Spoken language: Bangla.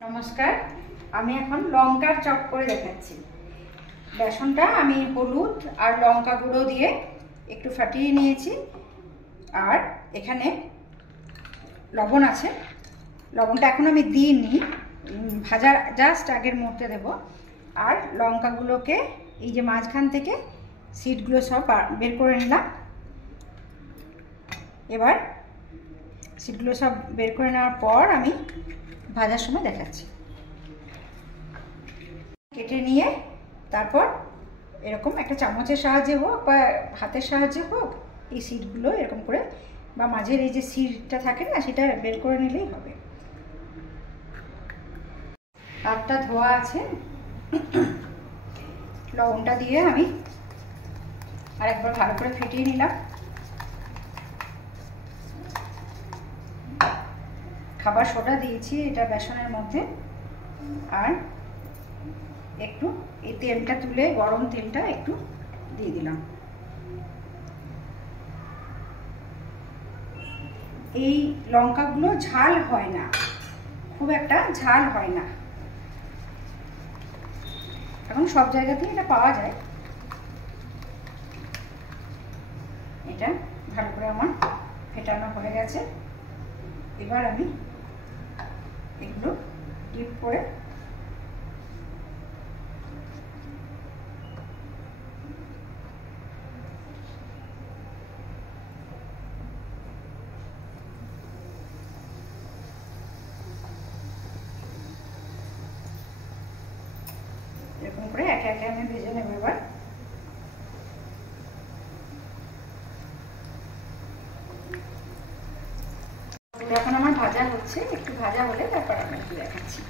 নমস্কার, আমি এখন লঙ্কার চপ করে দেখাচ্ছি। বেসনটা আমি হলুদ আর লঙ্কা গুঁড়ো দিয়ে একটু ফাটিয়ে নিয়েছি, আর এখানে লবণ আছে। লবণটা এখন আমি দিইনি, ভাজার জাস্ট আগের মুহূর্তে দেব। আর লঙ্কাগুলোকে এই যে মাঝখান থেকে সিডগুলো সব বের করে নিলাম। এবার সিডগুলো সব বের করে নেওয়ার পর আমি ভাজার সময় দেখাচ্ছি। কেটে নিয়ে তারপর এরকম একটা চামচের সাহায্যে হোক বা হাতের সাহায্যে হোক এই সিডগুলো এরকম করে, বা মাঝের এই যে সিডটা থাকে না, সেটা বের করে নিলেই হবে। হাতটা ধোয়া আছে, লবণটা দিয়ে আমি আরেকবার ভালো করে ফেটিয়ে নিলাম। খাবার সোডা দিয়েছি এটা বেসনের মধ্যে, আর একটু এই তেলটা তুলে গরম তেলটা একটু দিয়ে দিলাম। এই লঙ্কাগুলো ঝাল হয় না, খুব একটা ঝাল হয় না। এখন সব জায়গাতেই এটা পাওয়া যায়। এটা ভালো করে আমার ফেটানো হয়ে গেছে। এবার আমি এগুলো ডিপ করে এরকম করে একে একে আমি ভেজে নেব। এবার এখন আমার ভাজা হচ্ছে, একটু ভাজা হলে তারপর আমি দেখাচ্ছি।